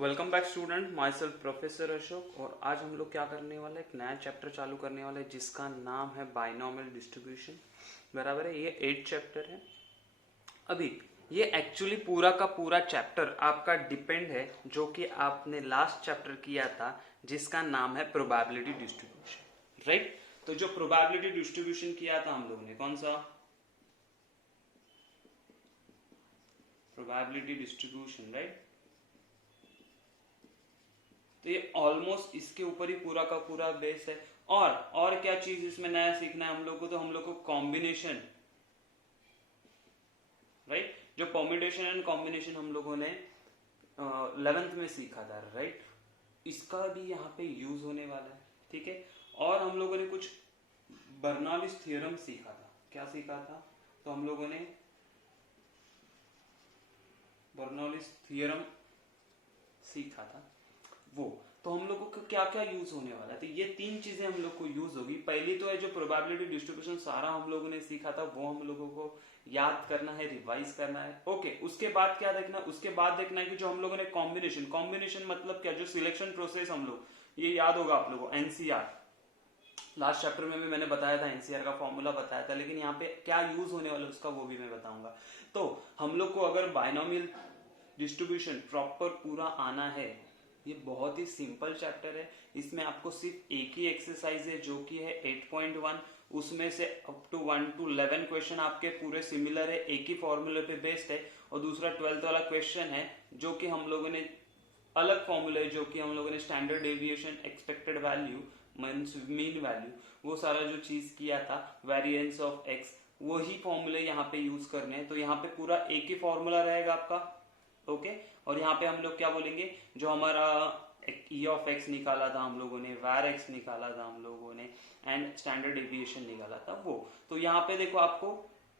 Welcome back student, my self professor Ashok. और आज हम लोग क्या करने वाले, एक नया चैप्टर चालू करने वाले हैं जिसका नाम है बाइनोमियल डिस्ट्रीब्यूशन। बराबर है, ये 8 चैप्टर है। अभी ये एक्चुअली पूरा का पूरा चैप्टर आपका डिपेंड है जो कि आपने लास्ट चैप्टर किया था जिसका नाम है प्रोबेबिलिटी डिस्ट्रीब्यूशन, राइट। तो जो प्रोबेबिलिटी डिस्ट्रीब्यूशन किया था हम लोगों ने, कौन सा, प्रोबेबिलिटी डिस्ट्रीब्यूशन, राइट। तो ये ऑलमोस्ट इसके ऊपर ही पूरा का पूरा बेस है। और क्या चीज इसमें नया सीखना है हम लोग को, तो हम लोग को कॉम्बिनेशन, राइट। जो परम्यूटेशन एंड कॉम्बिनेशन हम लोगों ने 11th में सीखा था, राइट, इसका भी यहाँ पे यूज होने वाला है, ठीक है। और हम लोगों ने कुछ बर्नौलीज थ्योरम सीखा था। क्या सीखा था? तो हम लोगों ने बर्नौलीज थ्योरम सीखा था वो। तो हम लोगों को क्या क्या यूज होने वाला है, तो ये 3 चीजें हम लोग को यूज होगी। पहली तो है जो प्रोबेबिलिटी डिस्ट्रीब्यूशन सारा हम लोगों ने सीखा था वो हम लोगों को याद करना है, रिवाइज करना है, ओके। उसके बाद क्या देखना, उसके बाद देखना है कि जो हम लोगों ने कॉम्बिनेशन मतलब क्या, जो सिलेक्शन प्रोसेस हम लोग, ये याद होगा आप लोगों को, एनसीआर। लास्ट चैप्टर में भी मैंने बताया था, एनसीआर का फॉर्मूला बताया था, लेकिन यहाँ पे क्या यूज होने वाला है उसका वो भी मैं बताऊंगा। तो हम लोग को अगर बाइनोमियल डिस्ट्रीब्यूशन प्रॉपर पूरा आना है, ये बहुत ही सिंपल चैप्टर है। इसमें आपको सिर्फ एक ही एक्सरसाइज है जो कि है 8.1। उसमें से अप टू 1 to 11 क्वेश्चन आपके पूरे सिमिलर है, एक ही फॉर्मूले पे बेस्ड है। और दूसरा 12th वाला क्वेश्चन है जो कि हम लोगों ने अलग फॉर्मूला है, जो कि हम लोगों ने standard deviation, expected value, mean value, वो सारा जो चीज किया था, वेरिएंस ऑफ एक्स, वही फॉर्मूले यहाँ पे यूज करने हैं। तो यहाँ पे पूरा एक ही फॉर्मूला रहेगा आपका, ओके। और यहाँ पे हम लोग क्या बोलेंगे, जो हमारा ई ऑफ एक्स निकाला था हम लोगों ने, वार एक्स निकाला था हम लोगों ने, एंड स्टैंडर्ड डेविएशन निकाला था वो। तो यहाँ पे देखो आपको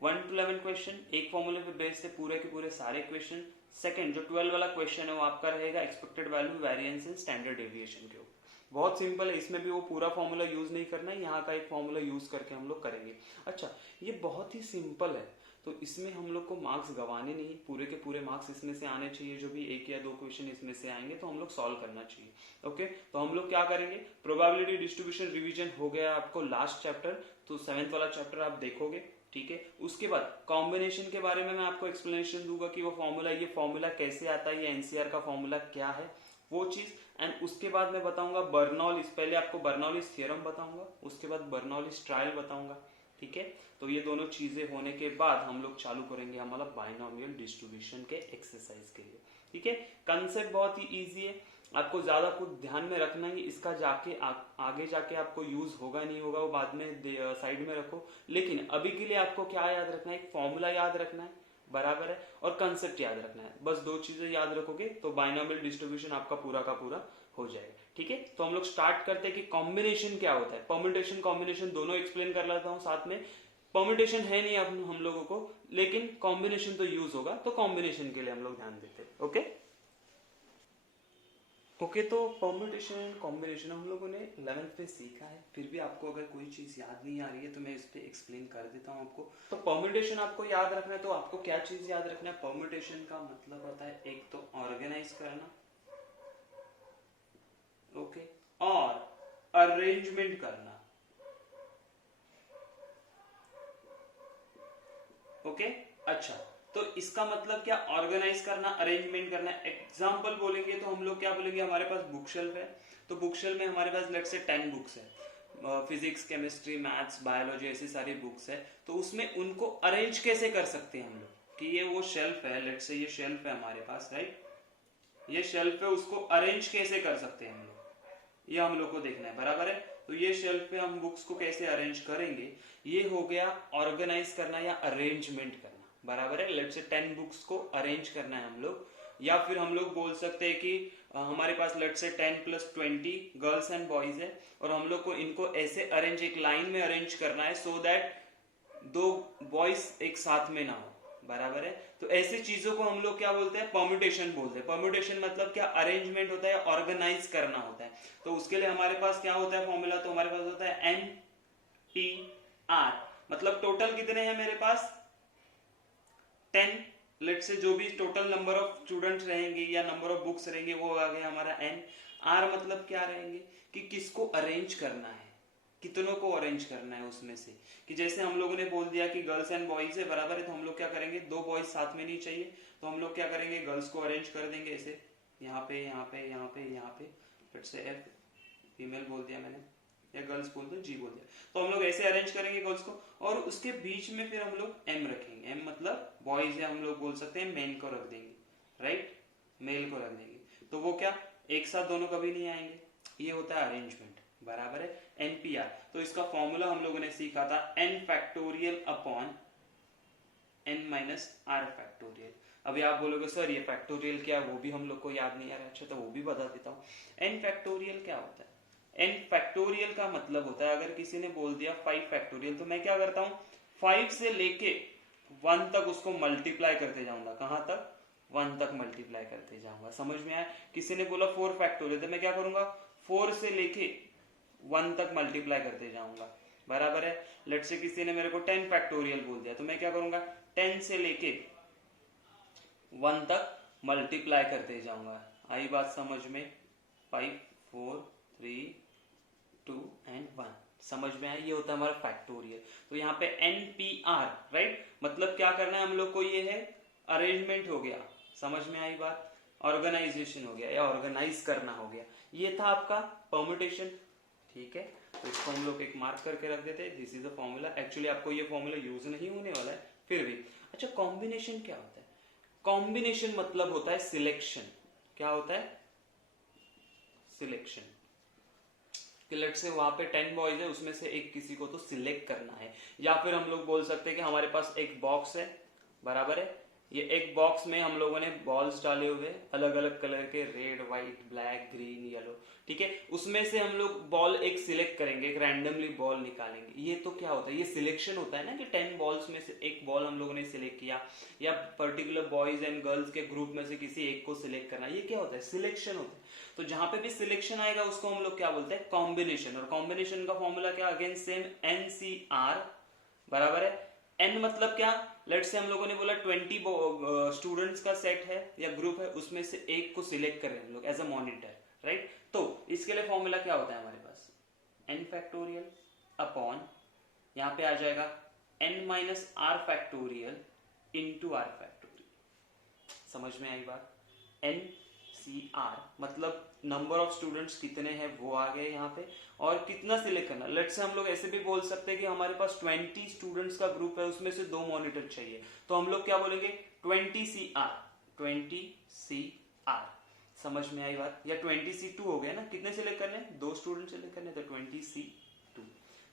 1 to 11 क्वेश्चन एक फॉर्मूले पे बेस्ड है, पूरे के पूरे सारे क्वेश्चन। सेकंड जो 12 वाला क्वेश्चन है वो आपका रहेगा expected value, variance and standard deviation के ऊपर। बहुत सिंपल है, इसमें भी वो पूरा फॉर्मूला यूज नहीं करना है, यहाँ का एक फॉर्मूला यूज करके हम लोग करेंगे। अच्छा, ये बहुत ही सिंपल है, तो इसमें हम लोग को मार्क्स गंवाने नहीं, पूरे के पूरे मार्क्स इसमें से आने चाहिए। जो भी 1 या 2 क्वेश्चन इसमें से आएंगे तो हम लोग सॉल्व करना चाहिए, ओके। तो हम लोग क्या करेंगे, प्रोबेबिलिटी डिस्ट्रीब्यूशन रिवीजन हो गया आपको लास्ट चैप्टर, तो 7th वाला चैप्टर आप देखोगे, ठीक है। उसके बाद कॉम्बिनेशन के बारे में मैं आपको एक्सप्लेनेशन दूंगा कि वो फॉर्मूला, ये फॉर्मूला कैसे आता है, ये एनसीआर का फॉर्मूला क्या है, वो चीज। एंड उसके बाद मैं बताऊंगा बर्नौलीज, पहले आपको बर्नौलीज थ्योरम बताऊंगा, उसके बाद बर्नौलीज ट्रायल बताऊंगा, ठीक है। तो ये दोनों चीजें होने के बाद हम लोग चालू करेंगे हमारा बाइनोमियल डिस्ट्रीब्यूशन के एक्सरसाइज के लिए, ठीक है। कंसेप्ट बहुत ही इजी है, आपको ज्यादा कुछ ध्यान में रखना ही, इसका जाके आगे जाके आपको यूज होगा नहीं होगा वो बाद में साइड में रखो। लेकिन अभी के लिए आपको क्या याद रखना है, एक फॉर्मूला याद रखना है, बराबर है, और कंसेप्ट याद रखना है। बस 2 चीजें याद रखोगे तो बाइनोमियल डिस्ट्रीब्यूशन आपका पूरा का पूरा हो जाएगा, ठीक है। तो हम लोग स्टार्ट करते हैं कि कॉम्बिनेशन क्या होता है, परम्यूटेशन कॉम्बिनेशन दोनों एक्सप्लेन कर लेता हूं साथ में। परम्यूटेशन है नहीं अब हम लोगों को, लेकिन कॉम्बिनेशन तो यूज होगा, तो कॉम्बिनेशन के लिए हम लोग ध्यान देते हैं, ओके। ओके, तो परम्यूटेशन एंड कॉम्बिनेशन हम लोगों ने 11th पे सीखा है, फिर भी आपको अगर कोई चीज याद नहीं आ रही है तो मैं इस पे एक्सप्लेन कर देता हूँ आपको। तो परम्यूटेशन आपको याद रखना है, तो आपको क्या चीज याद रखना है, परम्यूटेशन का मतलब होता है एक तो ऑर्गेनाइज करना, ओके, और अरेंजमेंट करना, ओके। अच्छा, तो इसका मतलब क्या, ऑर्गेनाइज करना, अरेंजमेंट करना। एग्जांपल बोलेंगे तो हम लोग क्या बोलेंगे, हमारे पास बुक शेल्फ है, तो बुक शेल्फ में हमारे पास लेट्स से 10 बुक्स है, फिजिक्स, केमिस्ट्री, मैथ्स, बायोलॉजी, ऐसी सारी बुक्स है। तो उसमें उनको अरेंज कैसे कर सकते हैं हम लोग, कि ये वो शेल्फ है, लेट्स से ये शेल्फ है हमारे पास, राइट, ये शेल्फ है, उसको अरेंज कैसे कर सकते हैं हम लोग, ये हम लोग को देखना है, बराबर है। तो ये शेल्फ पे हम बुक्स को कैसे अरेंज करेंगे, ये हो गया ऑर्गेनाइज करना या अरेंजमेंट करना, बराबर है। लेट्स से 10 बुक्स को अरेंज करना है हम लोग, या फिर हम लोग बोल सकते हैं कि हमारे पास let's say 10 + 20 girls and boys है, और हम लोग को इनको ऐसे अरेंज, एक लाइन में अरेंज करना है, सो दैट 2 बॉयज एक साथ में ना हो, बराबर है। तो ऐसी चीजों को हम लोग क्या बोलते हैं, परम्यूटेशन बोलते हैं। परम्यूटेशन मतलब क्या, अरेंजमेंट होता है, ऑर्गेनाइज करना होता है। तो उसके लिए हमारे पास क्या होता है फॉर्मूला, तो हमारे पास होता है NTR, मतलब टोटल कितने हैं मेरे पास, 10, लेट से जो भी टोटल नंबर ऑफ स्टूडेंट्स रहेंगे या नंबर ऑफ बुक्स रहेंगे वो आ गया हमारा n। r मतलब क्या रहेंगे कि किसको अरेंज करना है, कितनों को अरेंज करना है उसमें से। कि जैसे हम लोगों ने बोल दिया कि गर्ल्स एंड बॉयज है बराबर है, तो हम लोग क्या करेंगे, दो बॉयज साथ में नहीं चाहिए, तो हम लोग क्या करेंगे, गर्ल्स को अरेंज कर देंगे ऐसे, यहाँ पे यहाँ पे यहाँ पे यहाँ पे, फिर से एफ फीमेल बोल दिया मैंने, या गर्ल्स बोल दो, जी बोल दिया, तो हम लोग ऐसे अरेंज करेंगे गर्ल्स को, और उसके बीच में फिर हम लोग एम रखेंगे। एम मतलब बॉयज है, हम लोग बोल सकते हैं मेन को रख देंगे, राइट, मेल को रख देंगे, तो वो क्या एक साथ दोनों कभी नहीं आएंगे, ये होता है अरेंजमेंट, बराबर है, एनपीआर। तो इसका फॉर्मूला हम लोगों ने सीखा था n factorial upon n minus R factorial. अभी आप बोलोगे सर ये फैक्टोरियल क्या है, वो भी हम लोग को याद नहीं आ रहा, अच्छा तो वो भी बता देता हूँ। n फैक्टोरियल क्या होता है, n फैक्टोरियल का मतलब होता है, अगर किसी ने बोल दिया 5 फैक्टोरियल, तो मैं क्या करता हूँ 5 से लेके 1 तक उसको मल्टीप्लाई करते जाऊंगा, कहां तक, 1 तक मल्टीप्लाई करते जाऊंगा, समझ में आया। किसी ने बोला 4 फैक्टोरियल, तो मैं क्या करूंगा 4 से लेके 1 तक मल्टीप्लाई करते जाऊंगा, बराबर है। लेट से किसी ने मेरे को 10 फैक्टोरियल बोल दिया, तो मैं क्या करूंगा 10 से लेके 1 तक मल्टीप्लाई करते जाऊंगा। आई बात समझ में, 5 4 3 2 एंड 1, समझ में आया, ये होता है हमारा फैक्टोरियल। तो यहाँ पे NPR, राइट, मतलब क्या करना है हम लोग को, ये है अरेंजमेंट हो गया, समझ में आई बात, ऑर्गेनाइजेशन हो गया या ऑर्गेनाइज करना हो गया, ये था आपका परम्यूटेशन, ठीक है। तो इसको हम लोग एक मार्क करके रख देते हैं, this is the formula. Actually आपको ये फॉर्मूला यूज नहीं होने वाला है फिर भी। अच्छा कॉम्बिनेशन क्या होता है, कॉम्बिनेशन मतलब होता है सिलेक्शन, क्या होता है, सिलेक्शन। कि लेट से वहां पे 10 बॉयज है, उसमें से एक किसी को तो सिलेक्ट करना है, या फिर हम लोग बोल सकते हैं कि हमारे पास एक बॉक्स है, बराबर है, ये एक बॉक्स में हम लोगों ने बॉल्स डाले हुए अलग अलग कलर के, red white black green yellow, ठीक है, उसमें से हम लोग बॉल एक सिलेक्ट करेंगे, एक रैंडमली बॉल निकालेंगे, ये तो क्या होता है, ये सिलेक्शन होता है ना, कि 10 बॉल्स में से एक बॉल हम लोगों ने सिलेक्ट किया, या पर्टिकुलर बॉयज एंड गर्ल्स के ग्रुप में से किसी एक को सिलेक्ट करना, ये क्या होता है, सिलेक्शन होता है। तो जहां पे भी सिलेक्शन आएगा उसको हम लोग क्या बोलते हैं, कॉम्बिनेशन। और कॉम्बिनेशन का फॉर्मूला क्या, अगेन सेम NCR, बराबर है। n मतलब क्या, लेट से हम लोगों ने बोला 20 स्टूडेंट्स का सेट है या ग्रुप है, उसमें से एक को सिलेक्ट करें हम लोग एज अ मॉनिटर, राइट। तो इसके लिए फॉर्मूला क्या होता है हमारे पास, n फैक्टोरियल अपॉन, यहां पे आ जाएगा n minus R factorial into R factorial, समझ में आई बात। NCR मतलब नंबर ऑफ स्टूडेंट्स कितने हैं वो आ गए यहाँ पे, और कितना सिलेक्ट करना। लेट से हम लोग ऐसे भी बोल सकते हैं कि हमारे पास 20 स्टूडेंट्स का ग्रुप है, उसमें से 2 मॉनिटर चाहिए, तो हम लोग क्या बोलेंगे 20CR, 20CR, समझ में आई बात। या 20C2 हो गया ना, कितने सिलेक्ट करने, 2 स्टूडेंट सिलेक्ट करने, तो 20C2।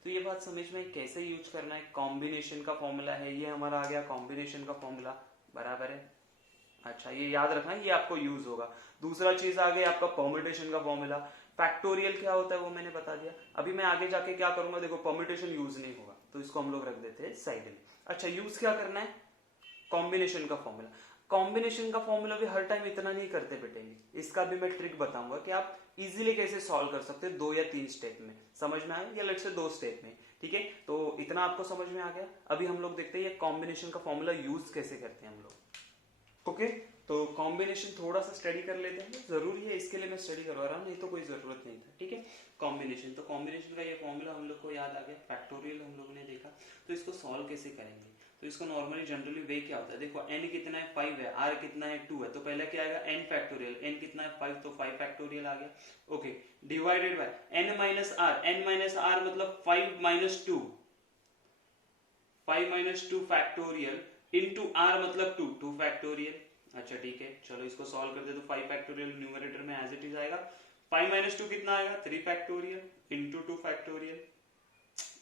तो ये बात समझ में कैसे यूज करना है, कॉम्बिनेशन का फॉर्मूला है, ये हमारा आ गया कॉम्बिनेशन का फॉर्मूला, बराबर है। अच्छा ये याद रखना, ये आपको यूज होगा। दूसरा चीज आ गई आपका परम्यूटेशन का फॉर्मूला, फैक्टोरियल क्या होता है वो मैंने बता दिया। अभी मैं आगे जाके क्या करूंगा, देखो परम्यूटेशन यूज नहीं होगा, तो इसको हम लोग रख देते हैं साइड में। अच्छा यूज क्या करना है, कॉम्बिनेशन का फॉर्मूला। कॉम्बिनेशन का फॉर्मूला भी हर टाइम इतना नहीं करते बेटेंगे, इसका भी मैं ट्रिक बताऊंगा कि आप इजीली कैसे सॉल्व कर सकते हैं 2 या 3 स्टेप में, समझ में आया, या लेट से 2 स्टेप में, ठीक है। तो इतना आपको समझ में आ गया। अभी हम लोग देखते हैं ये कॉम्बिनेशन का फॉर्मूला यूज कैसे करते हैं हम लोग, ओके। तो कॉम्बिनेशन थोड़ा सा स्टडी कर लेते हैं, जरूरी है, इसके लिए मैं स्टडी करवा रहा हूँ, नहीं तो कोई जरूरत नहीं था, ठीक है। कॉम्बिनेशन, तो कॉम्बिनेशन का ये फॉर्मूला हम लोग को याद आ गया, फैक्टोरियल हम लोगों ने देखा। तो इसको सॉल्व कैसे करेंगे, तो इसको नॉर्मली जनरली वे क्या होता है, देखो n कितना है 5 है, r कितना है 2 है, तो पहले क्या आएगा n फैक्टोरियल, n कितना है 5, तो 5 फैक्टोरियल आ गया, okay, divided by n minus r मतलब 5 minus 2, 5 minus 2 factorial into r मतलब 2, 2 फैक्टोरियल। अच्छा ठीक है, चलो इसको सॉल्व कर दे, तो 5 फैक्टोरियल न्यूमरेटर में एज इट इज आएगा, 5 माइनस 2 कितना आएगा 3 फैक्टोरियल इंटू 2 फैक्टोरियल।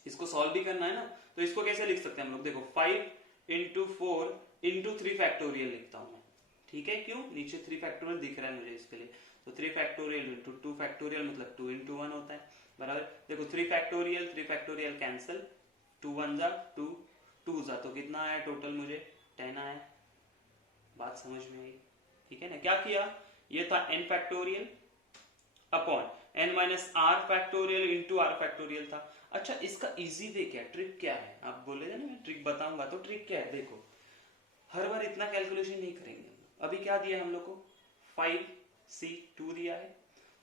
इसको सॉल्व भी करना है ना, तो इसको कैसे लिख सकते हैं हम लोग, देखो 5 इंटू 4 इंटू 3 फैक्टोरियल लिखता हूं मैं, ठीक है, क्यों, नीचे 3 फैक्टोरियल दिख रहा है मुझे इसके लिए, तो 3 फैक्टोरियल इंटू 2 फैक्टोरियल मतलब 2 इंटू 1 होता है, बराबर। देखो 3 फैक्टोरियल कैंसिल, 2 1 जा 2, 2 जा तो कितना आया टोटल मुझे 10 आया, बात समझ में आई, ठीक है ना। क्या किया, ये था n factorial upon n minus R factorial into R factorial था। अच्छा इसका इजी वे क्या, ट्रिक क्या है, आप बोले ना मैं ट्रिक बताऊंगा, तो ट्रिक क्या है, देखो हर बार इतना कैलकुलेशन नहीं करेंगे। अभी क्या दिया हम लोग को, 5C2 दिया है।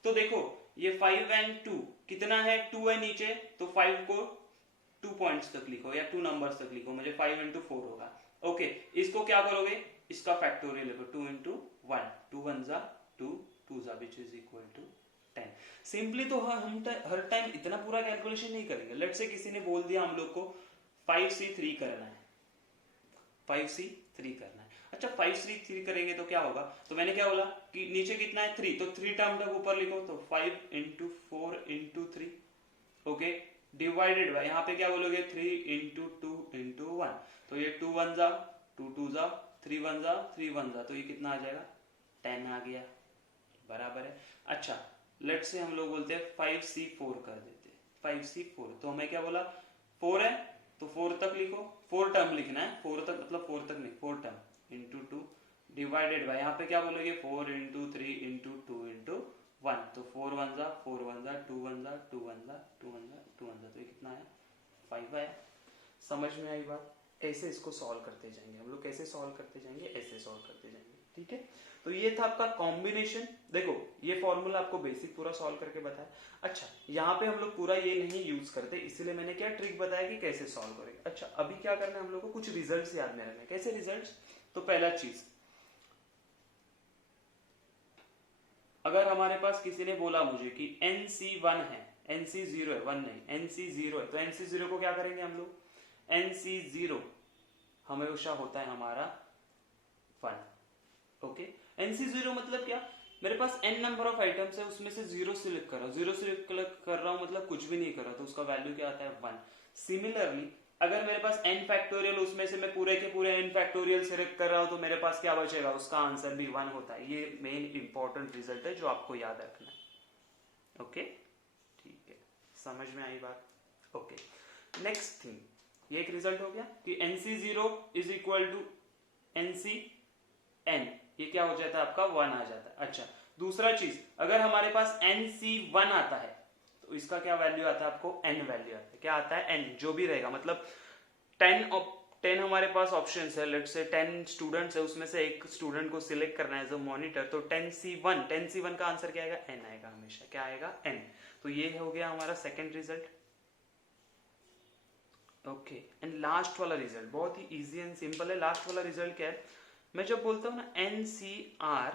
तो देखो ये 5 एंड 2 कितना है, 2 है नीचे, तो 5 को 2 पॉइंट्स तक लिखो या 2 नंबर्स तक लिखो, मुझे 5 इंटू 4 होगा। ओके, इसको क्या करोगे, इसका फैक्टोरियल लिखो, 2 इंटू 1, 2 1 जा 2, 2 जा which is equal to 10। Simply तो हम हर टाइम इतना पूरा कैलकुलेशन नहीं करेंगे। लेट्स से किसी ने बोल दिया हम लोग को 5C3 करना है, 5C3 करना है। अच्छा 5C3 करेंगे तो क्या होगा, तो मैंने क्या बोला कि नीचे कितना है 3, तो 3 टर्म तक ऊपर लिखो, तो 5 into 4 into 3, okay, divided by, यहाँ पे क्या बोलोगे 3 इंटू 2 इंटू 1, तो ये 2 1 जा 2 2 जा 3 1 जा 3 1 जा, तो ये कितना आ जाएगा 10 आ गया, बराबर है। अच्छा लेट्स से हम लोग बोलते हैं 5C4 कर देते हैं, 5C4, तो हमें क्या बोला 4 है, तो 4 तक लिखो, 4 टर्म लिखना है, 4 तक मतलब 4 तक नहीं, 4 टर्म इंटू 2 डिवाइडेड बाय, यहाँ पे क्या बोलोगे 4 इंटू 3 इंटू 2 इंटू 1, तो 4 1 जा 4 1 जा 2 1 जा 2 1 जा 2 1 जा 2 1 जा, तो ये कितना है 5 आया। समझ में आई बात? ऐसे इसको सॉल्व करते जाएंगे हम लोग, कैसे सॉल्व करते जाएंगे, ऐसे सॉल्व करते जाएंगे, ठीक है। तो ये था आपका कॉम्बिनेशन। देखो ये फॉर्मूला आपको बेसिक पूरा सॉल्व करके बताया। अच्छा यहाँ पे हम लोग पूरा ये नहीं यूज करते, इसीलिए मैंने क्या ट्रिक बताया कि कैसे सॉल्व करेंगे। अच्छा अभी क्या करना है हम लोग को, कुछ रिजल्ट्स याद में रखना है। कैसे रिजल्ट्स, तो पहला चीज, अगर हमारे पास किसी ने बोला मुझे कि NC1 है, NC0 है, 1 नहीं NC0 है, तो NC0 को क्या करेंगे हम लोग, NC0 हमेशा होता है हमारा 1, ओके। NC0 मतलब क्या, मेरे पास n नंबर ऑफ आइटम्स है, उसमें से 0 सिलेक्ट कर रहा हूँ, 0 सिलेक्ट कर रहा हूँ मतलब कुछ भी नहीं कर रहा, तो उसका वैल्यू क्या आता है 1। सिमिलरली अगर मेरे पास n फैक्टोरियल, उसमें से मैं पूरे के पूरे n फैक्टोरियल सिलेक्ट कर रहा हूं, तो मेरे पास क्या बचेगा, उसका आंसर भी 1 होता है। ये मेन इंपॉर्टेंट रिजल्ट है जो आपको याद रखना है, ओके ठीक है, समझ में आई बात। ओके नेक्स्ट थिंग, ये एक रिजल्ट हो गया कि NC0 is equal to NCN, ये क्या हो जाता है आपका 1 आ जाता है। अच्छा दूसरा चीज, अगर हमारे पास NC1 आता है तो इसका क्या वैल्यू आता है आपको, n वैल्यू आता है, क्या आता है n, जो भी रहेगा, मतलब 10 हमारे पास ऑप्शंस है, लेट्स से 10 स्टूडेंट्स है, उसमें से एक स्टूडेंट को सिलेक्ट करना है एज अ मॉनिटर, तो 10C1 का आंसर क्या आएगा, n आएगा हमेशा, क्या आएगा n। तो ये हो गया हमारा second result, okay. And last वाला रिजल्ट बहुत ही इजी एंड सिंपल है। लास्ट वाला रिजल्ट क्या है, मैं जब बोलता हूं ना NCR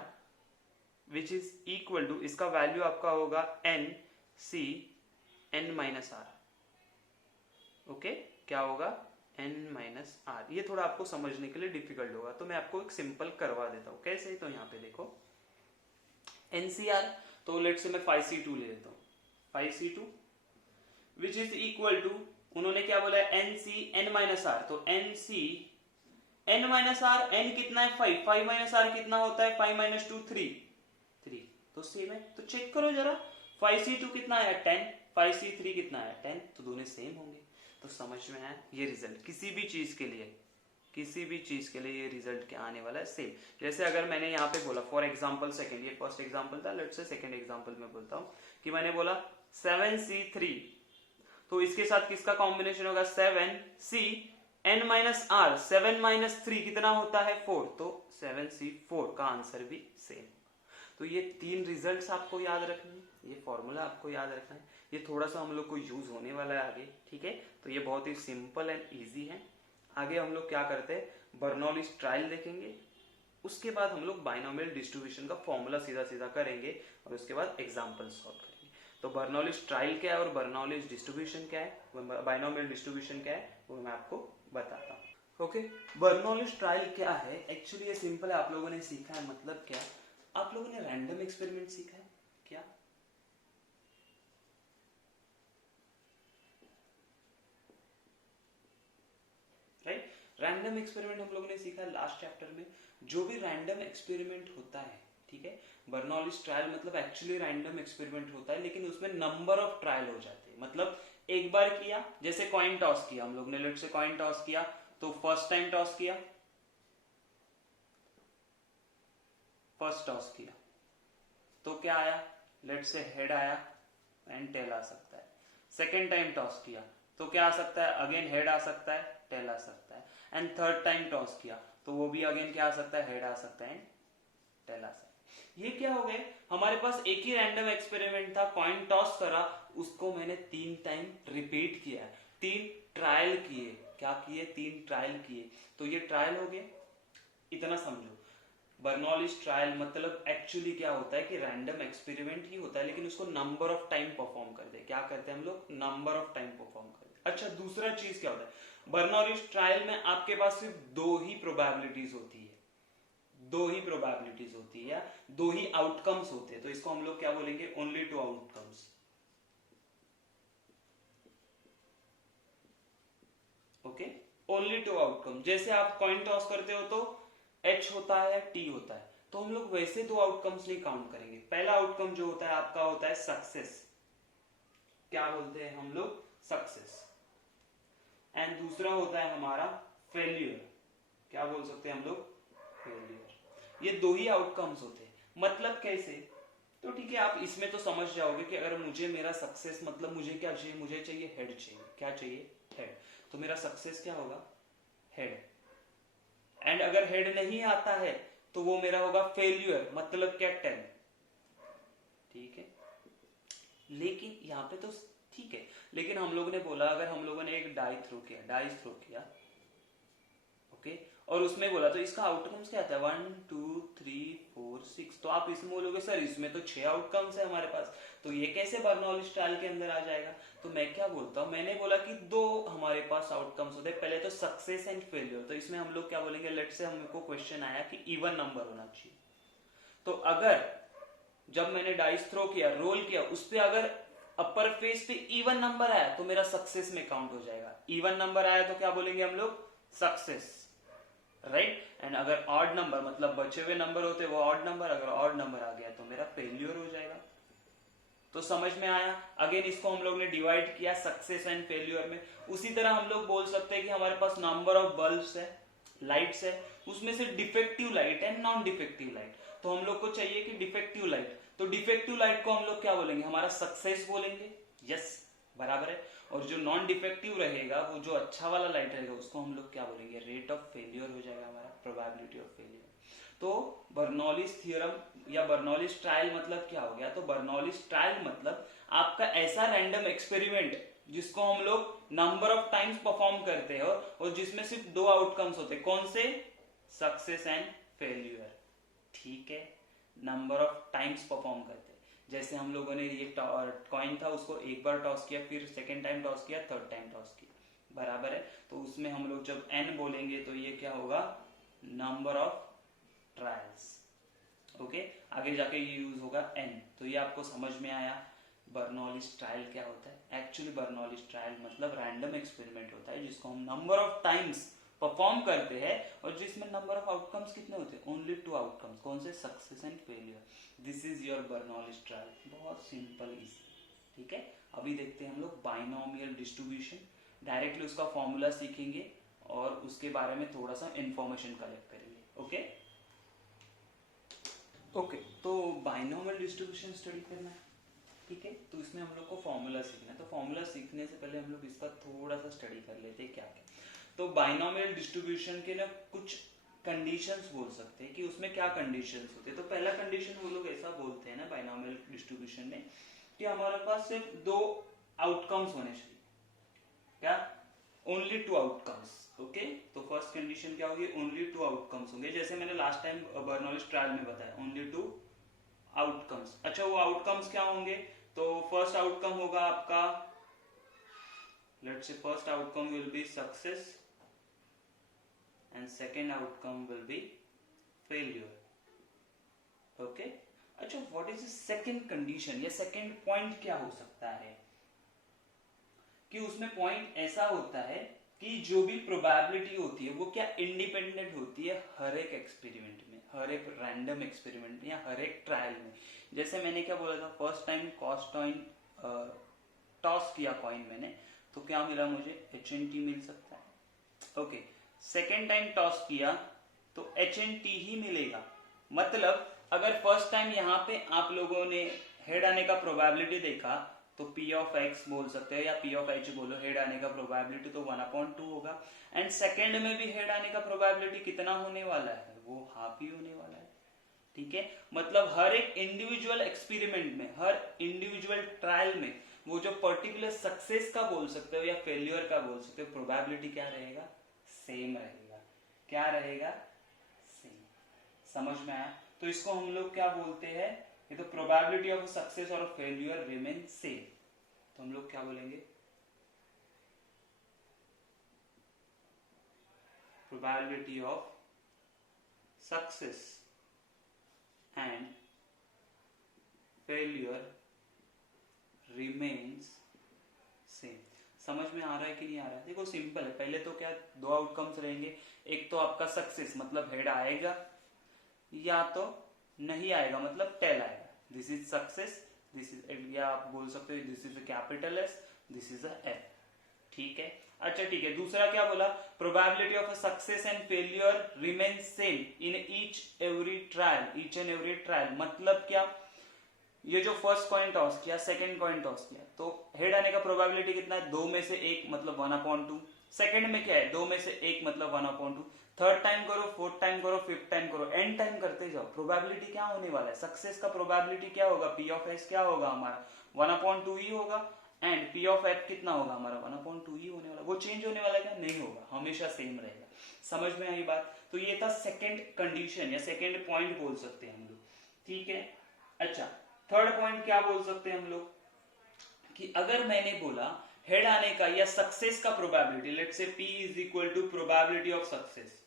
which is equal to, इसका वैल्यू आपका होगा NCN-R, ओके क्या होगा n-R। ये थोड़ा आपको समझने के लिए डिफिकल्ट होगा, तो मैं आपको एक सिंपल करवा देता हूं। कैसे, तो यहाँ पे देखो NCR, तो लेट्स से मैं 5C2 ले लेता हूँ, 5C2 which is equal to, उन्होंने क्या बोला NCN-R, तो NCN-R, n कितना है 5, 5 - R कितना होता है 5 - 2 3, तो सेम है। तो चेक करो जरा, 5C2 कितना आया 10, 5C3 कितना आया 10, तो दोनों सेम होंगे। तो समझ में आया ये रिजल्ट, किसी भी चीज के लिए ये रिजल्ट क्या आने वाला है सेम। जैसे अगर मैंने यहाँ पे बोला फॉर एग्जांपल सेकंड, ये फर्स्ट एग्जांपल था, लेट्स से सेकंड एग्जांपल में बोलता हूँ कि मैंने बोला 7C3, तो इसके साथ किसका कॉम्बिनेशन होगा 7CN-R, 7 - 3 कितना होता है 4, तो 7C4 का आंसर भी सेम। तो ये 3 रिजल्ट्स आपको याद रखने हैं, ये फॉर्मूला आपको याद रखना है, ये थोड़ा सा हम लोग को यूज होने वाला है आगे, ठीक है। तो ये बहुत ही सिंपल एंड इजी है। आगे हम लोग क्या करते हैं, बर्नौलीज ट्रायल देखेंगे, उसके बाद हम लोग बाइनोमियल डिस्ट्रीब्यूशन का फॉर्मूला सीधा सीधा करेंगे और उसके बाद एग्जाम्पल सॉल्व करेंगे। तो बर्नौलीज ट्रायल क्या है और बर्नौलीज डिस्ट्रीब्यूशन क्या है, बाइनोमियल डिस्ट्रीब्यूशन क्या है, वो मैं आपको बताता हूँ। ओके, बर्नौलीज ट्रायल क्या है, एक्चुअली ये सिंपल है, आप लोगों ने सीखा है, मतलब क्या, आप लोगों ने रैंडम एक्सपेरिमेंट सीखा है क्या, राइट। रैंडम एक्सपेरिमेंट हम लोगों ने सीखा लास्ट चैप्टर में। जो भी रैंडम एक्सपेरिमेंट होता है, ठीक है, बर्नौलीज ट्रायल मतलब एक्चुअली रैंडम एक्सपेरिमेंट होता है, लेकिन उसमें नंबर ऑफ ट्रायल हो जाते हैं। मतलब एक बार किया, जैसे कॉइन टॉस किया हम लोग ने, लेट से कॉइन टॉस किया, तो फर्स्ट टाइम टॉस किया, तो क्या आया, लेट से हेड आया एंड टेल आ सकता है। सेकेंड टाइम टॉस किया तो क्या आ सकता है, अगेन हेड आ सकता है टेल आ सकता है। एंड थर्ड टाइम टॉस किया तो वो भी अगेन क्या आ सकता है, हेड आ सकता है, टेल आ सकता है। ये क्या हो गए, हमारे पास एक ही रैंडम एक्सपेरिमेंट था, कॉइन टॉस करा, उसको मैंने 3 टाइम रिपीट किया है, 3 ट्रायल किए। क्या किए, 3 ट्रायल किए, तो ये ट्रायल हो गए। इतना समझो, बर्नौलीज ट्रायल मतलब एक्चुअली क्या होता है कि रैंडम एक्सपेरिमेंट ही होता है, लेकिन उसको नंबर ऑफ टाइम परफॉर्म करते हैं। क्या करते हैं हम लोग, नंबर ऑफ टाइम परफॉर्म करते हैं। अच्छा, दूसरा चीज क्या होता है, बर्नौलीज ट्रायल में आपके पास सिर्फ 2 ही प्रोबेबिलिटीज होती है, 2 ही प्रोबेबिलिटीज होती है, 2 ही आउटकम्स होते हैं, तो इसको हम लोग क्या बोलेंगे, only 2 outcomes. Okay, only 2 outcome. जैसे आप कॉइन टॉस करते हो तो H होता है, T होता है, तो हम लोग वैसे 2 आउटकम्स नहीं काउंट करेंगे। पहला आउटकम जो होता है आपका होता है सक्सेस, क्या बोलते हैं हम लोग, सक्सेस। एंड दूसरा होता है हमारा फेल्यूर, क्या बोल सकते हैं हम लोग, फेल्यूर। ये 2 ही आउटकम्स होते हैं। मतलब कैसे, तो ठीक है, आप इसमें तो समझ जाओगे कि अगर मुझे मेरा सक्सेस मतलब मुझे क्या चाहिए, मुझे चाहिए हेड चाहिए। क्या चाहिए, हेड। तो मेरा सक्सेस क्या होगा, हेड। एंड अगर हेड नहीं आता है तो वो मेरा होगा फेल्यूर, मतलब क्या, टेल। ठीक है, लेकिन यहाँ पे तो ठीक है, लेकिन हम लोगों ने बोला अगर हम लोगों ने एक डाइस थ्रो किया, ओके, और उसमें बोला तो इसका आउटकम्स क्या आता है, 1 2 3 4 6। तो आप इसमें बोलोगे सर इसमें तो 6 आउटकम्स है हमारे पास, तो ये कैसे बर्नौलीज ट्रायल के अंदर आ जाएगा। तो मैं क्या बोलता हूँ, मैंने बोला कि 2 हमारे पास आउटकम्स होते हैं, पहले तो सक्सेस एंड फेलियर। तो इसमें हम लोग क्या बोलेंगे, लेट से हमको क्वेश्चन आया कि इवन नंबर होना चाहिए, तो अगर जब मैंने डाइस थ्रो किया, रोल किया, उस पर अगर अपर फेस पे इवन नंबर आया तो मेरा सक्सेस में काउंट हो जाएगा। इवन नंबर आया तो क्या बोलेंगे हम लोग, सक्सेस, राइट। एंड अगर ऑड नंबर मतलब बचे हुए नंबर होते वो ऑड नंबर, अगर ऑड नंबर आ गया तो मेरा फेल्यूर हो जाएगा। तो समझ में आया। अगेन इसको हम लोग ने डिवाइड किया सक्सेस एंड फेल्यूर में। उसी तरह हम लोग बोल सकते हैं कि हमारे पास नंबर ऑफ बल्ब्स है, लाइट्स है, उसमें से डिफेक्टिव लाइट है, नॉन डिफेक्टिव लाइट। तो हम लोग को चाहिए कि डिफेक्टिव लाइट, तो डिफेक्टिव लाइट को हम लोग क्या बोलेंगे, हमारा सक्सेस बोलेंगे। यस, बराबर है। और जो नॉन डिफेक्टिव रहेगा, वो जो अच्छा वाला लाइट रहेगा, उसको हम लोग क्या बोलेंगे, रेट ऑफ फेलियर हो जाएगा हमारा, प्रोबेबिलिटी ऑफ फेलियर। तो बर्नौलीज थ्योरम या बर्नौलीज ट्रायल मतलब क्या हो गया, तो बर्नौलीज ट्रायल मतलब आपका ऐसा रैंडम एक्सपेरिमेंट जिसको हम लोग नंबर ऑफ टाइम्स परफॉर्म करते हैं और जिसमें सिर्फ 2 आउटकम्स होते हैं, कौन से, सक्सेस एंड फेल्यूर। ठीक है, नंबर ऑफ टाइम्स परफॉर्म करते हैं। जैसे हम लोगों ने ये कॉइन था, उसको एक बार टॉस किया, फिर सेकेंड टाइम टॉस किया, थर्ड टाइम टॉस किया, बराबर है। तो उसमें हम लोग जब n बोलेंगे तो ये क्या होगा, नंबर ऑफ ट्रायल्स। ओके, आगे जाके ये यूज होगा n। तो ये आपको समझ में आया बर्नौलीज ट्रायल क्या होता है। एक्चुअली बर्नौलीज ट्रायल मतलब रैंडम एक्सपेरिमेंट होता है जिसको हम नंबर ऑफ टाइम्स परफॉर्म करते हैं और जिसमें नंबर ऑफ आउटकम्स कितने होते हैं, ओनली 2 आउटकम्स। कौन से, success and failure. This is your Bernoulli's trial, बहुत सिंपल इजी। ठीक है, अभी देखते हैं हम लोग बाइनोमियल डिस्ट्रीब्यूशन। डायरेक्टली उसका फॉर्मूला सीखेंगे और उसके बारे में थोड़ा सा इंफॉर्मेशन कलेक्ट करेंगे। ओके ओके, तो बाइनोमियल डिस्ट्रीब्यूशन स्टडी करना है, ठीक है। तो इसमें हम लोग को फॉर्मूला सीखना है, तो फॉर्मूला सीखने से पहले हम लोग इसका थोड़ा सा स्टडी कर लेते हैं क्या क्या। तो बाइनोमियल डिस्ट्रीब्यूशन के ना कुछ कंडीशंस बोल सकते हैं कि उसमें क्या कंडीशंस होते हैं। तो पहला कंडीशन वो लोग ऐसा बोलते हैं ना बाइनोमियल डिस्ट्रीब्यूशन में कि हमारे पास सिर्फ 2 आउटकम्स होने चाहिए। क्या, ओनली 2 आउटकम्स। ओके, तो फर्स्ट कंडीशन क्या होगी, ओनली 2 आउटकम्स होंगे। जैसे मैंने लास्ट टाइम बर्नौलीज ट्रायल में बताया, ओनली 2 आउटकम्स। अच्छा, वो आउटकम्स क्या होंगे, तो फर्स्ट आउटकम होगा आपका, let's say first outcome will be success and second outcome will be failure. Okay, अच्छा, what is the second condition या सेकेंड पॉइंट क्या हो सकता है, कि उसमें पॉइंट ऐसा होता है कि जो भी प्रोबेबिलिटी होती है वो क्या इंडिपेंडेंट होती है हर एक एक्सपेरिमेंट में, हर एक रैंडम एक्सपेरिमेंट में या हर एक ट्रायल में। जैसे मैंने क्या बोला था, फर्स्ट टाइम टॉस किया कॉइन मैंने, तो क्या मिला मुझे, HNT मिल सकता है। ओके, सेकेंड टाइम टॉस किया तो HNT ही मिलेगा। मतलब अगर फर्स्ट टाइम यहाँ पे आप लोगों ने हेड आने का प्रोबेबिलिटी देखा तो पी ऑफ एक्स बोल सकते हो या पी ऑफ एच बोलो, हेड आने का प्रोबेबिलिटी तो 1/2 होगा। एंड सेकेंड में भी हेड आने का प्रोबेबिलिटी कितना होने वाला है, वो हाफ ही होने वाला है। ठीक है, मतलब हर एक इंडिविजुअल एक्सपेरिमेंट में, हर इंडिविजुअल ट्रायल में वो जो पर्टिकुलर सक्सेस का बोल सकते हो या फेल्यूर का बोल सकते हो, प्रोबेबिलिटी क्या रहेगा, सेम रहेगा। क्या रहेगा, सेम। समझ में आया? तो इसको हम लोग क्या बोलते हैं, ये तो प्रोबेबिलिटी ऑफ सक्सेस और फेल्यूर रिमेन सेम, तो हम लोग क्या बोलेंगे, probability of success and failure remains same. समझ में आ रहा है कि नहीं आ रहा है? देखो सिंपल है, पहले तो क्या दो आउटकम्स रहेंगे, एक तो आपका सक्सेस मतलब हेड आएगा या तो नहीं आएगा मतलब टेल आएगा, this is success, this is, या आप बोल सकते हो this is a capital S, this is a F. ठीक है, अच्छा ठीक है। दूसरा क्या बोला, probability of success and failure remain same in each every trial, each and every trial मतलब क्या, ये जो फर्स्ट कॉइन टॉस किया, सेकंड कॉइन टॉस किया, तो हेड आने का प्रोबेबिलिटी कितना है, 2 में से 1 मतलब 1/2। सेकंड में क्या है, 2 में से 1 मतलब 1/2। थर्ड टाइम करो, फोर्थ टाइम करो, फिफ्थ टाइम करो, एंड टाइम करते जाओ, प्रोबेबिलिटी क्या होने वाला है, सक्सेस का प्रोबेबिलिटी क्या होगा, पी ऑफ एस क्या होगा हमारा 1/2 ही होगा, एंड पी ऑफ एफ कितना होगा हमारा 1/2 ही होने वाला। वो चेंज होने वाला क्या, नहीं होगा, हमेशा सेम रहेगा। समझ में आई बात? तो ये था सेकंड कंडीशन या सेकंड पॉइंट बोल सकते हैं हम लोग। ठीक है, अच्छा थर्ड पॉइंट क्या बोल सकते हैं हम लोग, कि अगर मैंने बोला हेड आने का या सक्सेस का probability, let's say P is equal to probability of success,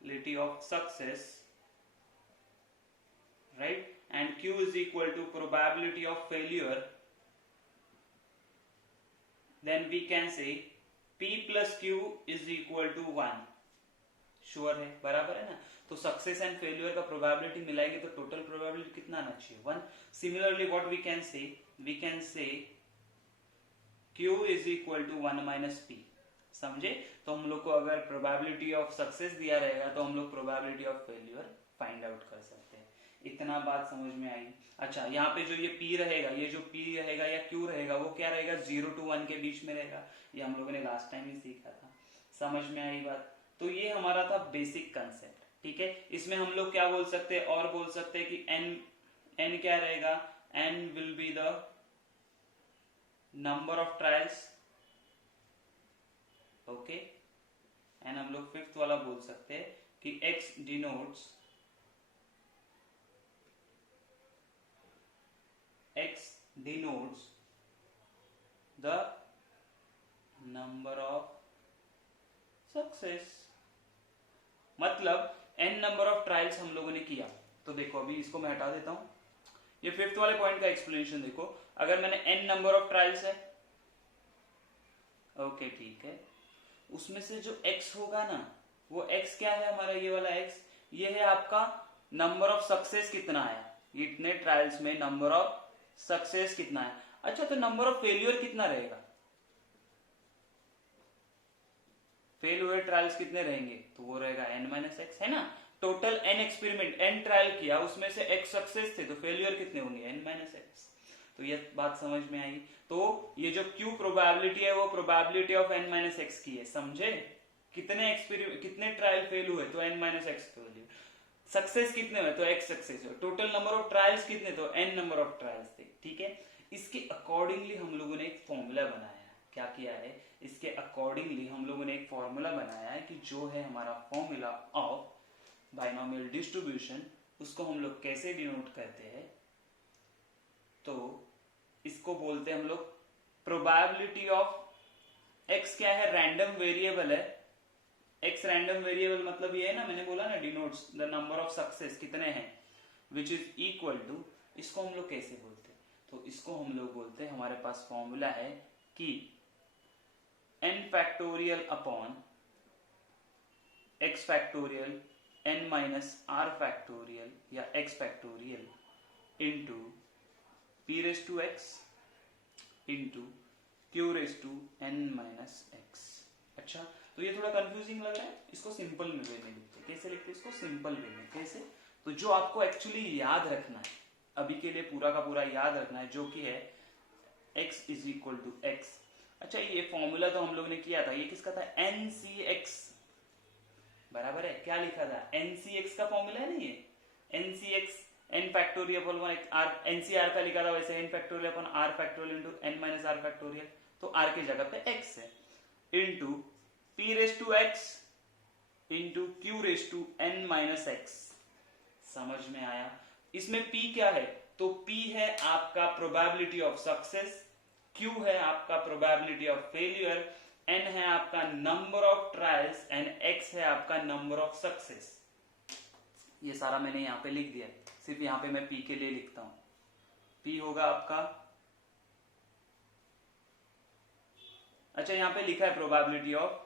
probability of success, right, and Q is equal to probability of failure, then we can say P plus Q is equal to 1। Sure है, बराबर है ना? तो success and failure का probability मिलाएंगे तो total probability कितना आना चाहिए, 1। Similarly what we can say Q is equal to 1 minus P। समझे? तो हम लोग को अगर प्रोबेबिलिटी ऑफ सक्सेस दिया रहेगा तो हम लोग probability of failure find out कर सकते हैं। इतना बात समझ में आई? अच्छा, यहाँ पे जो ये P रहेगा, ये जो P रहेगा या Q रहेगा, वो क्या रहेगा, 0 to 1 के बीच में रहेगा। ये हम लोगों ने लास्ट टाइम ही सीखा था। समझ में आई बात? तो ये हमारा था बेसिक कंसेप्ट। ठीक है, इसमें हम लोग क्या बोल सकते हैं, और बोल सकते हैं कि n क्या रहेगा, n will be the number of trials. Okay, and हम लोग फिफ्थ वाला बोल सकते हैं कि x denotes the number of success. मतलब n नंबर ऑफ ट्रायल्स हम लोगों ने किया। तो देखो अभी इसको मैं हटा देता हूं, ये फिफ्थ वाले पॉइंट का एक्सप्लेनेशन देखो। अगर मैंने n नंबर ऑफ ट्रायल्स है, ओके ठीक है, उसमें से जो x होगा ना, वो x क्या है हमारा, ये वाला x, ये है आपका नंबर ऑफ सक्सेस कितना आया, ये इतने ट्रायल्स में नंबर ऑफ सक्सेस कितना है। अच्छा, तो नंबर ऑफ फेल्यूर कितना रहेगा, फेल हुए ट्रायल्स कितने रहेंगे, तो वो रहेगा n-x, है ना? Total n experiment, n trial किया, उसमें से x सक्सेस थे, तो फेलियर कितने होंगे, n-x। तो ये बात समझ में आई? तो ये जो Q प्रोबेबिलिटी है वो प्रोबेबिलिटी ऑफ n-x की है, समझे? कितने एक्सपेरिमेंट, कितने ट्रायल फेल हुए तो n-x फेलियर, सक्सेस कितने हुए तो x सक्सेस हुए, टोटल नंबर ऑफ ट्रायल्स कितने तो n नंबर ऑफ ट्रायल्स थे। ठीक है, इसके अकॉर्डिंगली हम लोगों ने एक फॉर्मूला बनाया। क्या किया है, इसके अकॉर्डिंगली हम लोगों ने एक फॉर्मूला बनाया है कि जो है हमारा फॉर्मूला ऑफ बाइनोमियल डिस्ट्रीब्यूशन, उसको हम लोग कैसे डिनोट करते हैं, तो इसको बोलते हैं हम लोग प्रोबेबिलिटी ऑफ x। क्या है, रैंडम वेरिएबल है, x रैंडम वेरिएबल मतलब ये है ना, मैंने बोला ना, denotes the number of success कितने हैं, विच इज इक्वल टू, इसको हम लोग कैसे बोलते हैं, तो इसको हम लोग बोलते हैं, हमारे पास फॉर्मूला है कि n factorial upon x factorial n minus r factorial या x factorial into p raise to x into q raise to n minus x। अच्छा, तो ये थोड़ा कंफ्यूजिंग लग रहा है, इसको सिंपल वे में लिखते हैं। कैसे लिखते हैं इसको, सिंपल वे में। कैसे, तो जो आपको एक्चुअली याद रखना है, अभी के लिए पूरा का पूरा याद रखना है, जो कि है x is equal to X. अच्छा, ये फॉर्मूला तो हम लोग ने किया था, ये किसका था, NCX, बराबर है, क्या लिखा था, NCX का फॉर्मूला है ना ये, NCX n factorial upon r, NCR का लिखा था वैसे n factorial upon r factorial into n minus r factorial, तो r की जगह पे x है, into p raise to x into q raise to n minus x। समझ में आया? इसमें p क्या है, तो p है आपका प्रोबेबिलिटी ऑफ सक्सेस, q है आपका प्रोबेबिलिटी ऑफ फेलियर, n है आपका number of trials and x है आपका नंबर ऑफ सक्सेस। ये सारा मैंने यहां पे लिख दिया, सिर्फ यहां पे मैं p के लिए लिखता हूं। p होगा आपका, अच्छा यहां पे लिखा है प्रोबेबिलिटी ऑफ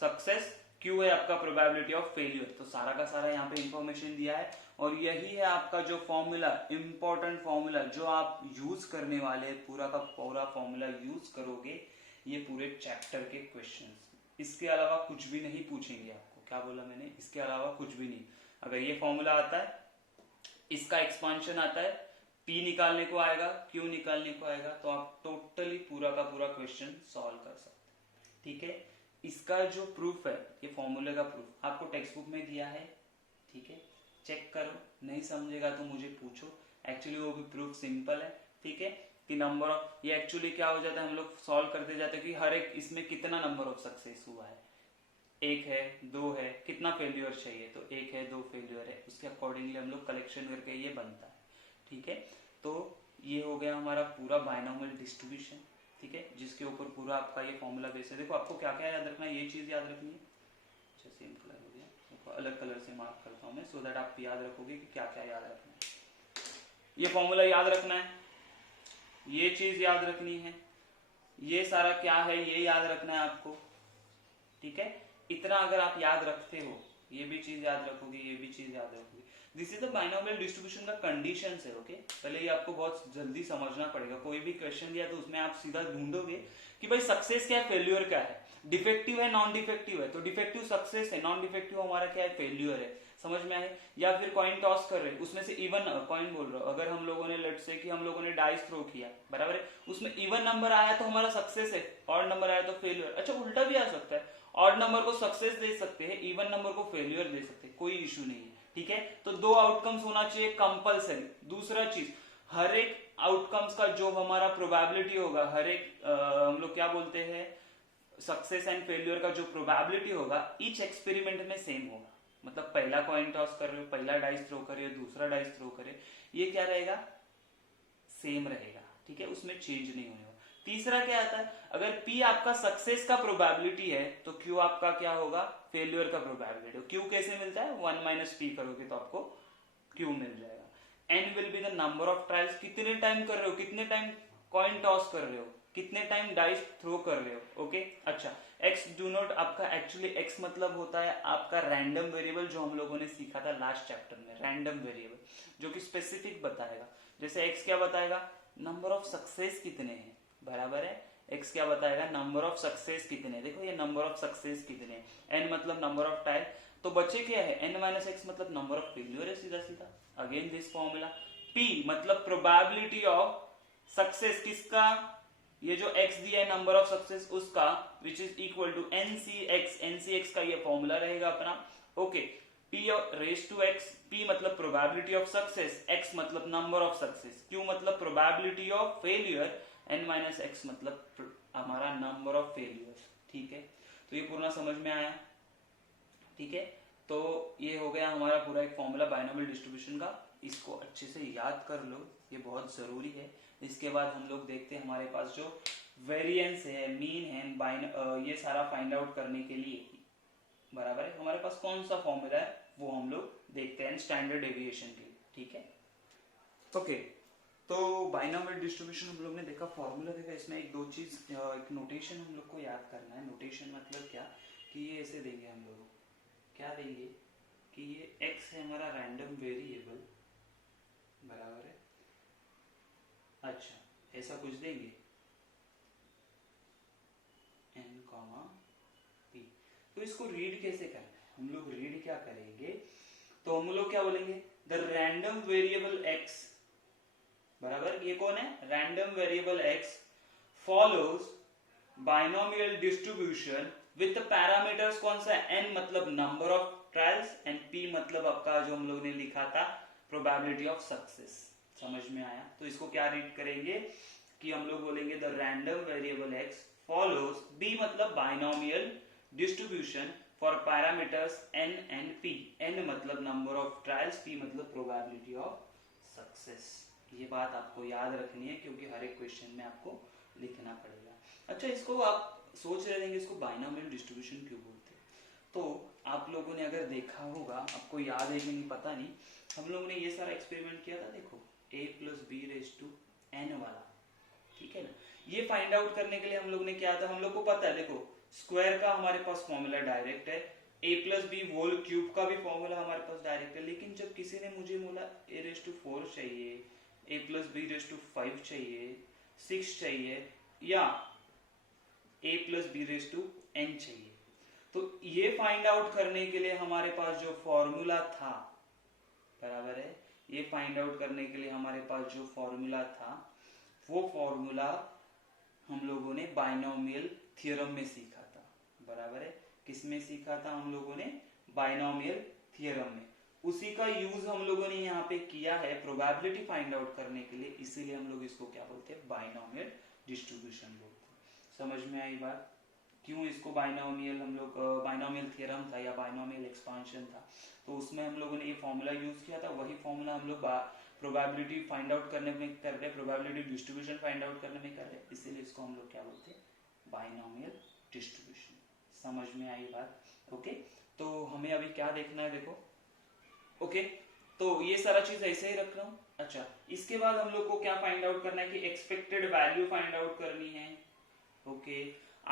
सक्सेस, Q है आपका प्रोबेबिलिटी ऑफ फेलियर, तो सारा का सारा यहाँ पे इंफॉर्मेशन दिया है। और यही है आपका जो फॉर्मूला, इंपॉर्टेंट फॉर्मूला जो आप यूज करने वाले, पूरा का पूरा फॉर्मूला यूज करोगे ये पूरे चैप्टर के क्वेश्चंस। इसके अलावा कुछ भी नहीं पूछेंगे आपको। क्या बोला मैंने? इसके अलावा कुछ भी नहीं। अगर ये फॉर्मूला आता है, इसका एक्सपांशन आता है, P निकालने को आएगा, Q निकालने को आएगा, तो आप टोटली पूरा का पूरा क्वेश्चन सॉल्व कर सकते। ठीक है, इसका जो प्रूफ है, ये फॉर्मूले का प्रूफ आपको टेक्स्ट बुक में दिया है। ठीक है, चेक करो, नहीं समझेगा तो मुझे पूछो। एक्चुअली वो भी प्रूफ सिंपल है। ठीक है, कि नंबर ऑफ, ये एक्चुअली क्या हो जाता है, हम लोग सॉल्व करते जाते हैं कि हर एक इसमें कितना नंबर ऑफ सक्सेस हुआ है, 1 है, 2 है, कितना फेल्यूर चाहिए, तो 1 है, 2 फेल्यूर है, उसके अकॉर्डिंगली हम लोग कलेक्शन करके ये बनता है। ठीक है, तो ये हो गया हमारा पूरा बायनोमियल डिस्ट्रीब्यूशन। ठीक है, जिसके ऊपर पूरा आपका ये फॉर्मूला बेस है। देखो आपको क्या क्या याद रखना है, ये चीज याद रखनी है। अच्छा, सेम कलर हो गया, देखो अलग कलर से मार्क करता हूँ मैं, सो दैट आप याद रखोगे कि क्या क्या याद रखना है। ये फॉर्मूला याद रखना है, ये चीज याद रखनी है, ये सारा क्या है ये याद रखना है आपको। ठीक है, इतना अगर आप याद रखते हो, ये भी चीज याद रखोगे, ये भी चीज याद रखोगे। This is the binomial distribution का कंडीशन है। ओके, पहले ये आपको बहुत जल्दी समझना पड़ेगा। कोई भी क्वेश्चन दिया तो उसमें आप सीधा ढूंढोगे कि भाई सक्सेस क्या है, फेल्यूर क्या है, डिफेक्टिव है, नॉन डिफेक्टिव है, तो डिफेक्टिव सक्सेस है, नॉन डिफेक्टिव हमारा क्या है, फेल्यूर है। समझ में आए? या फिर कॉइन टॉस कर रहे हैं, उसमें से इवन कॉइन बोल रहा हूं, अगर हम लोगों ने लेट्स से कि हम लोगों ने डाइस थ्रो किया, बराबर है, उसमें इवन नंबर आया तो हमारा सक्सेस है, ऑड नंबर आया तो फेल्यूर। अच्छा, उल्टा भी आ सकता है, ऑड नंबर को सक्सेस दे सकते हैं, इवन नंबर को फेल्यूर दे सकते हैं, कोई इशू नहीं है। ठीक है, तो 2 आउटकम्स होना चाहिए कंपलसरी। दूसरा चीज, हर एक आउटकम्स का जो हमारा प्रोबेबिलिटी होगा, हर एक हम लोग क्या बोलते हैं, सक्सेस एंड फेल्यूर का जो प्रोबेबिलिटी होगा ईच एक्सपेरिमेंट में सेम होगा। मतलब पहला कॉइन टॉस कर रहे हो, पहला डाइस थ्रो कर रहे हो, दूसरा डाइस थ्रो करे, ये क्या रहेगा, सेम रहेगा। ठीक है, उसमें चेंज नहीं होने वाला। तीसरा क्या आता है, अगर P आपका सक्सेस का प्रोबेबिलिटी है तो Q आपका क्या होगा, फेल्यूर का प्रोबेबिलिटी। Q कैसे मिलता है, 1 माइनस P करोगे तो आपको Q मिल जाएगा। N will be the number of trials, कितने टाइम कर रहे हो, कितने टाइम कॉइन टॉस कर रहे हो, कितने टाइम डाइस थ्रो कर रहे हो। ओके, अच्छा, X डू नॉट, आपका एक्चुअली X मतलब होता है आपका रैंडम वेरिएबल, जो हम लोगों ने सीखा था लास्ट चैप्टर में, रैंडम वेरिएबल जो कि स्पेसिफिक बताएगा। जैसे X क्या बताएगा, नंबर ऑफ सक्सेस कितने हैं, बराबर है, X क्या बताएगा, नंबर ऑफ सक्सेस कितने। देखो ये नंबर ऑफ सक्सेस कितने, N मतलब नंबर ऑफ टाइम, तो बचे क्या है, N माइनस एक्स मतलब नंबर ऑफ फेल्यूर है, सीधा सीधा। अगेन दिस फॉर्मूला, P मतलब प्रोबेबिलिटी ऑफ सक्सेस किसका, ये जो X दिया है नंबर ऑफ सक्सेस उसका, which is equal to NCX, NCX का ये फॉर्मूला रहेगा अपना। Okay, P raise to X, P मतलब प्रोबेबिलिटी ऑफ सक्सेस, X मतलब नंबर ऑफ सक्सेस, Q मतलब probability of failure, N minus X मतलब हमारा नंबर ऑफ फेलियर। ठीक है, तो ये पूरा समझ में आया। ठीक है, तो ये हो गया हमारा पूरा एक फॉर्मूला बाइनोमियल डिस्ट्रीब्यूशन का, इसको अच्छे से याद कर लो, ये बहुत जरूरी है। इसके बाद हम लोग देखते हैं हमारे पास जो वेरिएंस है, मीन है, ये सारा फाइंड आउट करने के लिए, बराबर है, हमारे पास कौन सा फॉर्मूला है वो हम लोग देखते हैं स्टैंडर्ड डेविएशन के लिए। ठीक है, ओके, तो बाइनोमियल डिस्ट्रीब्यूशन हम लोग ने देखा, फॉर्मूला देखा, इसमें एक दो चीज, एक नोटेशन हम लोग को याद करना है। नोटेशन मतलब क्या, कि ये ऐसे देंगे हम लोग, क्या देंगे कि ये x है हमारा रैंडम वेरिएबल, बराबर है, अच्छा ऐसा कुछ देंगे n, p, तो इसको रीड कैसे करना है, हम लोग रीड क्या करेंगे, तो हम लोग क्या बोलेंगे, द रैंडम वेरिएबल x, बराबर, ये कौन है, random variable x follows binomial distribution with parameters कौन सा है, n मतलब number of trials and p मतलब आपका जो हम लोग ने लिखा था प्रोबेबिलिटी ऑफ सक्सेस। समझ में आया? तो इसको क्या रीड करेंगे कि हम लोग बोलेंगे the random variable x follows, b मतलब binomial distribution for parameters n and p, n मतलब नंबर ऑफ ट्रायल्स, p मतलब प्रोबेबिलिटी ऑफ सक्सेस। ये बात आपको याद रखनी है क्योंकि हर एक क्वेश्चन में आपको लिखना पड़ेगा। अच्छा, इसको आप सोच रहे होंगे इसको बाइनोमियल डिस्ट्रीब्यूशन क्यों बोलते हैं, तो आप लोगों ने अगर देखा होगा, आपको याद है कि नहीं पता नहीं, हम लोगों ने ये सारा एक्सपेरिमेंट किया था, देखो a plus B raise to n वाला, ठीक है ना। ये फाइंड आउट करने के लिए हम लोग ने क्या था, हम लोग को पता है, देखो स्क्वायर का हमारे पास फॉर्मूला डायरेक्ट है, a plus B whole cube का भी फॉर्मूला हमारे पास डायरेक्ट है, लेकिन जब किसी ने मुझे बोला a रेज टू 4 चाहिए, a plus B raise to 5 चाहिए, 6 चाहिए, या a plus B raise to n चाहिए, तो ये फाइंड आउट करने के लिए हमारे पास जो फॉर्मूला था, बराबर है, ये फाइंड आउट करने के लिए हमारे पास जो फॉर्मूला था, वो फॉर्मूला हम लोगों ने बाइनोमियल थ्योरम में सीखा था, बराबर है। किस में सीखा था हम लोगों ने, बाइनोमियल थ्योरम में। उसी का यूज हम लोगों ने यहाँ पे किया है प्रोबेबिलिटी फाइंड आउट करने के लिए, इसीलिए हम लोग इसको क्या बोलते हैं, बाइनोमियल डिस्ट्रीब्यूशन बोलते हैं। समझ में आई बात? क्यों इसको बाइनोमियल, हम लोग बाइनोमियल थ्योरम था या बाइनोमियल एक्सपांशन था, तो उसमें हम लोगों ने ये फॉर्मूला यूज किया था, वही फॉर्मूला हम लोग प्रोबेबिलिटी फाइंड आउट करने में कर रहे हैं, प्रोबेबिलिटी डिस्ट्रीब्यूशन फाइंड आउट करने में कर रहे हैं, इसीलिए इसको हम लोग क्या बोलते हैं, बाइनोमियल डिस्ट्रीब्यूशन। समझ में आई बात? ओके, तो हमें अभी क्या देखना है, देखो, ओके, तो ये सारा चीज ऐसे ही रख रहा हूं। अच्छा, इसके बाद हम लोग को क्या फाइंड आउट करना है कि एक्सपेक्टेड वैल्यू फाइंड आउट करनी है। ओके,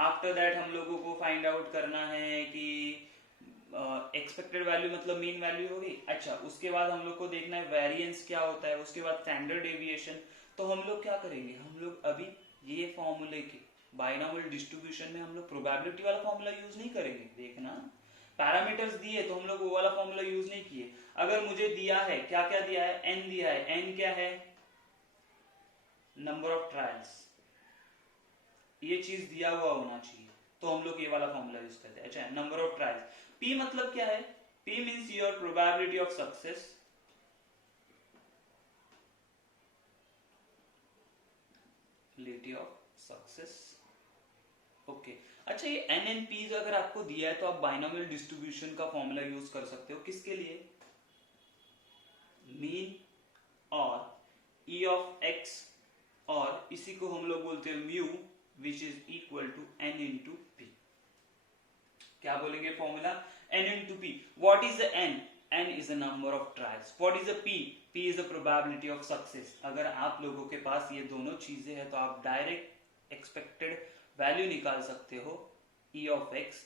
आफ्टर दैट हम लोगों को फाइंड आउट करना है कि एक्सपेक्टेड वैल्यू मतलब मीन वैल्यू होगी। अच्छा, उसके बाद हम लोग को देखना है वेरिएंस क्या होता है, उसके बाद स्टैंडर्ड डेविएशन। तो हम लोग क्या करेंगे, हम लोग अभी ये फॉर्मूले के बाइनोमियल डिस्ट्रीब्यूशन में हम लोग प्रोबेबिलिटी वाला फॉर्मूला यूज नहीं करेंगे। देखना, पैरामीटर्स दिए तो हम लोग वो वाला फॉर्मूला यूज नहीं किए। अगर मुझे दिया है, क्या क्या दिया है, n दिया है, n क्या है, नंबर ऑफ ट्रायल्स, ये चीज दिया हुआ होना चाहिए, तो हम लोग ये वाला फॉर्मूला यूज करते हैं। अच्छा, नंबर ऑफ ट्रायल्स, p मतलब क्या है, p means your probability of success, probability of success. Okay, अच्छा, ये n and p अगर आपको दिया है तो आप बाइनोमियल डिस्ट्रीब्यूशन का फॉर्मूला यूज कर सकते हो, किसके लिए, मीन और e ऑफ x, और इसी को हम लोग बोलते हैं mu which is equal to n into p। क्या बोलेंगे formula, n into p। What is the n, n is a number of trials. What is the p, p is the probability of success। अगर आप लोगों के पास ये दोनों चीजें हैं तो आप डायरेक्ट एक्सपेक्टेड वैल्यू निकाल सकते हो, e ऑफ x,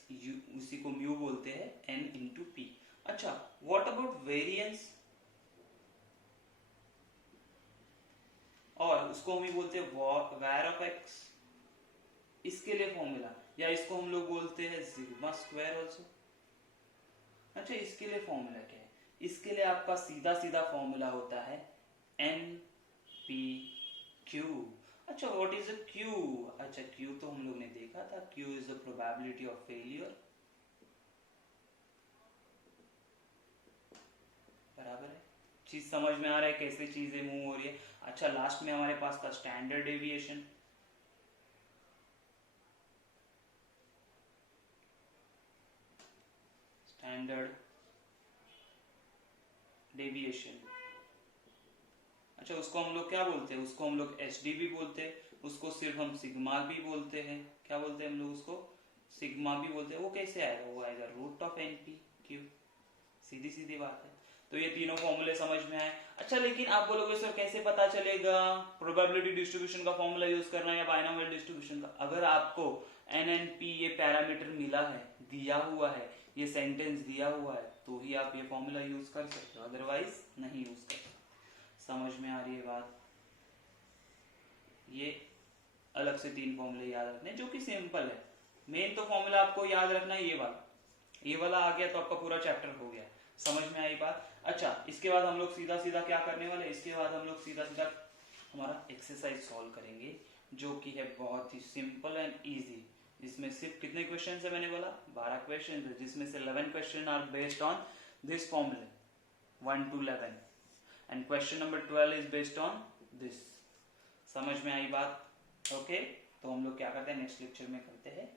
उसी को म्यू बोलते हैं, n इंटू p। अच्छा, व्हाट अबाउट वेरिएंस, और उसको हम ही बोलते हैं वैर ऑफ x, इसके लिए फॉर्मूला, या इसको हम लोग बोलते हैं सिग्मा स्क्वायर ऑल्सो। अच्छा, इसके लिए फॉर्मूला क्या है, इसके लिए आपका सीधा सीधा फॉर्मूला होता है n p q। अच्छा, व्हाट इज अ q, अच्छा q तो हम लोग ने देखा था, q is the probability of failure, बराबर है। चीज समझ में आ रहा है कैसे चीजें मूव हो रही है। अच्छा, लास्ट में हमारे पास था स्टैंडर्ड डेविएशन, स्टैंडर्ड डेविएशन। अच्छा, उसको हम लोग क्या बोलते हैं, उसको हम लोग एच डी भी बोलते हैं, उसको सिर्फ हम सिग्मा भी बोलते हैं। क्या बोलते हैं हम लोग उसको, सिग्मा भी बोलते हैं। वो कैसे आएगा, वो आएगा root of N P Q, सीधी सीधी बात है। तो ये तीनों फॉर्मूले समझ में आए। अच्छा, लेकिन आप बोलोगे सर कैसे पता चलेगा प्रोबेबिलिटी डिस्ट्रीब्यूशन का फॉर्मूला यूज करना है या बाइनोमियल डिस्ट्रीब्यूशन का। अगर आपको एन एन पी ये पैरामीटर मिला है, दिया हुआ है, ये सेंटेंस दिया हुआ है, तो ही आप ये फॉर्मूला यूज कर सकते हो, अदरवाइज नहीं यूज कर सकते। समझ में आ रही है बात? ये अलग से तीन फॉर्मूले याद रखने जो कि सिंपल है। मेन तो फॉर्मूला आपको याद रखना है ये वाला आ गया तो आपका पूरा चैप्टर हो गया। समझ में आई बात? अच्छा, इसके बाद हम लोग सीधा सीधा क्या करने वाले, इसके बाद हम लोग सीधा सीधा हमारा एक्सरसाइज सॉल्व करेंगे, जो कि है बहुत ही सिंपल एंड इजी। इसमें सिर्फ कितने क्वेश्चन है, मैंने बोला 12 क्वेश्चन है, जिसमें से 11 question are based on this formula 1 to 11 and question number 12 is based on this. समझ में आई बात? ओके, तो हम लोग क्या करते हैं, नेक्स्ट लेक्चर में करते हैं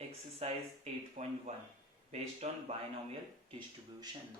exercise 8.1 based on binomial distribution.